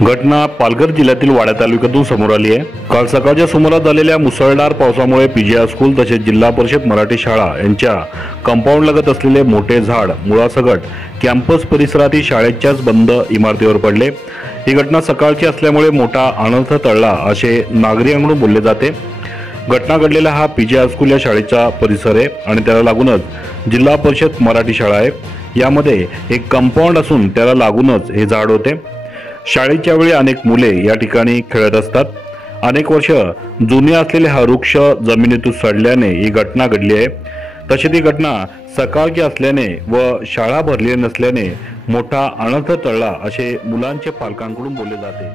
घटना पालघर जिल्ह्यातील वाडा तालुक्यातून समोर आली आहे। काल सकाळच्या सुमारास झालेल्या मुसळधार पावसामुळे पीजीआय स्कूल तसेच जिल्हा परिषद मराठी शाळा यांच्या कंपाऊंड लगत असलेले मोठे झाड मुळासकट कॅम्पस परिसरातील शाळेच्याच बंद इमारतीवर पडले। ही घटना सकाळची असल्यामुळे मोठा अनर्थ टळला असे नागरिकांकडून बोलले जाते। घटना घडलेला हा पीजीआय स्कूल या शाळेचा परिसर आहे आणि त्याला लागूनच जिल्हा परिषद मराठी शाळा आहे। यामध्ये एक कंपाऊंड असून त्याला लागूनच हे झाड होते। शाळेच्या वेळी अनेक मुले या ठिकाणी खेळत असतात। अनेक वर्ष जुने असलेले हा वृक्ष जमिनीतून सडल्याने ही घटना घडली आहे। तशी ती घटना सकाळची असल्याने व शाळा भरलेली नसल्याने मोठा अनर्थ टळला असे मुलांच्या पालकांकडून बोलले जाते।